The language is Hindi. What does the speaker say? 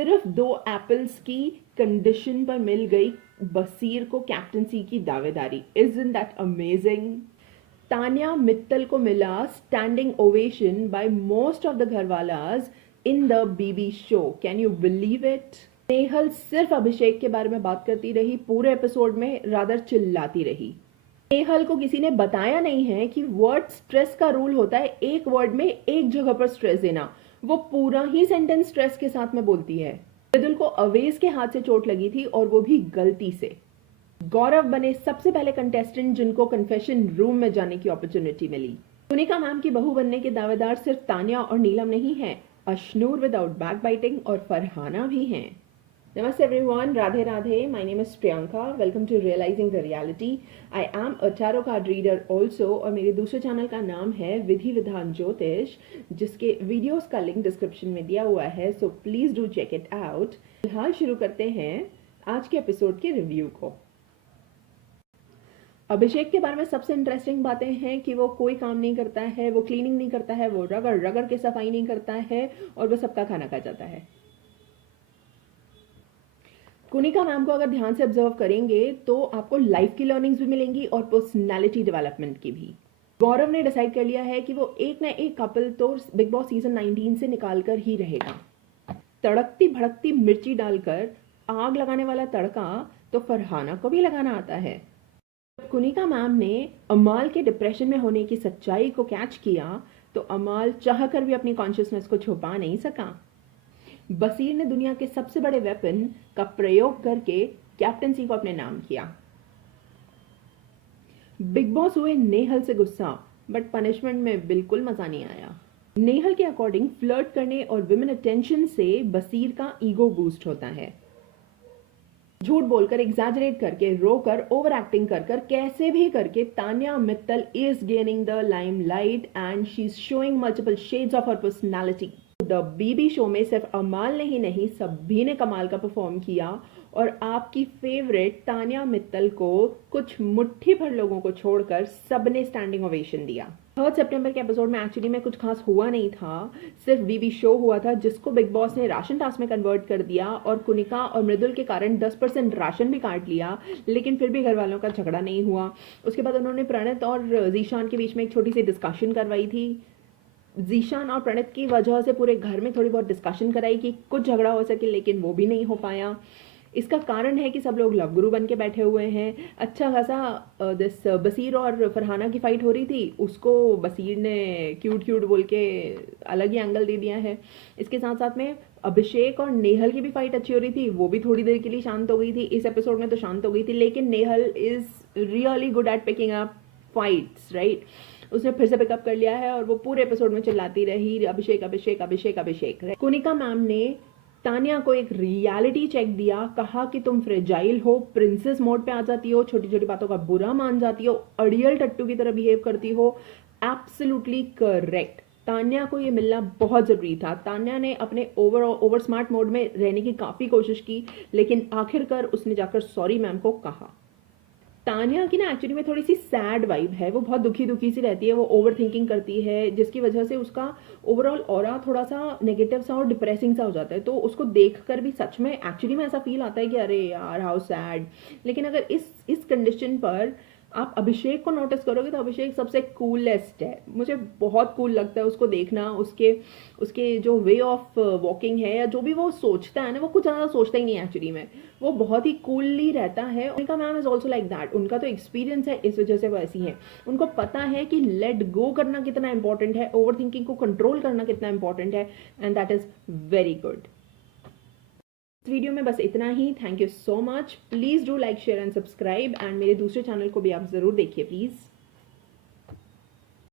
सिर्फ 2 एप्पल्स की कंडीशन पर मिल गई बसीर को कैप्टनसी की दावेदारी। Isn't that amazing? Tanya Mittal को मिला standing ovation by most of the घरवालाज in the BB show. Can you believe it? Nehal सिर्फ अभिषेक के बारे में बात करती रही, पूरे एपिसोड में रादर चिल्लाती रही। नेहल को किसी ने बताया नहीं है कि वर्ड स्ट्रेस का रूल होता है एक वर्ड में एक जगह पर स्ट्रेस देना। वो पूरा ही सेंटेंस स्ट्रेस के साथ में बोलती है। मृदुल को अवेज के हाथ से चोट लगी थी और वो भी गलती से। गौरव बने सबसे पहले कंटेस्टेंट जिनको कन्फेशन रूम में जाने की अपॉर्चुनिटी मिली। कुनिका मैम की बहू बनने के दावेदार सिर्फ तान्या और नीलम नहीं है, अशनूर विदाउट बैक बाइटिंग और फरहाना भी हैं। Namaste everyone, Radhe Radhe. My name is Priyanka. Welcome to Realizing the Reality. I am a tarot card reader also और मेरे दूसरे चैनल का नाम है विधि विधान ज्योतिष, जिसके वीडियोस का लिंक डिस्क्रिप्शन में दिया हुआ है, so please do check it out. फिलहाल शुरू करते हैं आज के एपिसोड के रिव्यू को। अभिषेक के बारे में सबसे इंटरेस्टिंग बातें हैं कि वो कोई काम नहीं करता है, वो क्लीनिंग नहीं करता है, वो रगड़ रगड़ के सफाई नहीं करता है और वो सबका खाना खा जाता है। कुनिका मैम को अगर ध्यान से ऑब्जर्व करेंगे तो आपको लाइफ की लर्निंग्स भी मिलेंगी और पर्सनालिटी डेवलपमेंट की भी। गौरव ने डिसाइड कर लिया है कि वो एक ना एक कपल तो बिग बॉस सीजन 19 से निकाल कर ही रहेगा। तड़कती भड़कती मिर्ची डालकर आग लगाने वाला तड़का तो फरहाना को भी लगाना आता है। जब कुनिका मैम ने अमाल के डिप्रेशन में होने की सच्चाई को कैच किया तो अमाल चाहकर भी अपनी कॉन्शियसनेस को छुपा नहीं सका। बसीर ने दुनिया के सबसे बड़े वेपन का प्रयोग करके कैप्टनसी को अपने नाम किया। बिग बॉस हुए नेहल से गुस्सा, बट पनिशमेंट में बिल्कुल मजा नहीं आया। नेहल के अकॉर्डिंग फ्लर्ट करने और विमेन अटेंशन से बसीर का ईगो बूस्ट होता है। झूठ बोलकर, एग्जैजरेट करके, रोकर, ओवर एक्टिंग कर कैसे भी करके Tanya Mittal is gaining the limelight and she is showing multiple shades of her personality. The BB show में सिर्फ अमाल ही नहीं सभी ने कमाल का परफॉर्म किया और आपकी फेवरेट तान्या मित्तल को कुछ मुट्ठी भर लोगों को छोड़कर सबने स्टैंडिंग ओवेशन दिया। 3 सितंबर के एपिसोड में एक्चुअली में कुछ खास हुआ नहीं था, सिर्फ बीबी शो हुआ था जिसको बिग बॉस ने राशन टास्क में कन्वर्ट कर दिया और कुनिका और मृदुल के कारण 10% राशन भी काट लिया, लेकिन फिर भी घर वालों का झगड़ा नहीं हुआ। उसके बाद उन्होंने प्रणित और जीशान के बीच में एक छोटी सी डिस्कशन करवाई थी। जीशान और प्रणित की वजह से पूरे घर में थोड़ी बहुत डिस्कशन कराई कि कुछ झगड़ा हो सके, लेकिन वो भी नहीं हो पाया। इसका कारण है कि सब लोग लव गुरु बन के बैठे हुए हैं। अच्छा खासा दिस बसीर और फरहाना की फाइट हो रही थी, उसको बसीर ने क्यूट क्यूट बोल के अलग ही एंगल दे दिया है। इसके साथ साथ में अभिषेक और नेहल की भी फाइट अच्छी हो रही थी, वो भी थोड़ी देर के लिए शांत हो गई थी। इस एपिसोड में तो शांत हो गई थी, लेकिन Nehal is really good at picking up fights, right? उसने फिर से पिकअप कर लिया है और वो पूरे एपिसोड में चिल्लाती रही अभिषेक अभिषेक अभिषेक अभिषेक। कुनिका मैम ने तान्या को एक रियलिटी चेक दिया, कहा कि तुम फ्रेजाइल हो, प्रिंसेस मोड पे आ जाती हो, छोटी छोटी बातों का बुरा मान जाती हो, अड़ियल टट्टू की तरह बिहेव करती हो। Absolutely correct. तान्या को ये मिलना बहुत जरूरी था। तान्या ने अपने ओवर स्मार्ट मोड में रहने की काफी कोशिश की, लेकिन आखिरकार उसने जाकर सॉरी मैम को कहा। तान्या की ना एक्चुअली में थोड़ी सी सैड वाइब है, वो बहुत दुखी दुखी सी रहती है, वो ओवर थिंकिंग करती है, जिसकी वजह से उसका ओवरऑल ऑरा थोड़ा सा नेगेटिव सा और डिप्रेसिंग सा हो जाता है। तो उसको देखकर भी सच में एक्चुअली में ऐसा फील आता है कि अरे यार हाउ सैड। लेकिन अगर इस कंडीशन पर आप अभिषेक को नोटिस करोगे तो अभिषेक सबसे कूलेस्ट है। मुझे बहुत कूल लगता है उसको देखना, उसके जो वे ऑफ वॉकिंग है या जो भी वो सोचता है ना, वो कुछ ज़्यादा सोचता ही नहीं है एक्चुअली में, वो बहुत ही कूलली रहता है। उनका ma'am is also like that, उनका तो एक्सपीरियंस है, इस वजह से वो ऐसी है। उनको पता है कि लेट गो करना कितना इंपॉर्टेंट है, ओवर थिंकिंग को कंट्रोल करना कितना इंपॉर्टेंट है, and that is very good. इस वीडियो में बस इतना ही। Thank you so much. Please do like, share and subscribe, and मेरे दूसरे चैनल को भी आप जरूर देखिए प्लीज।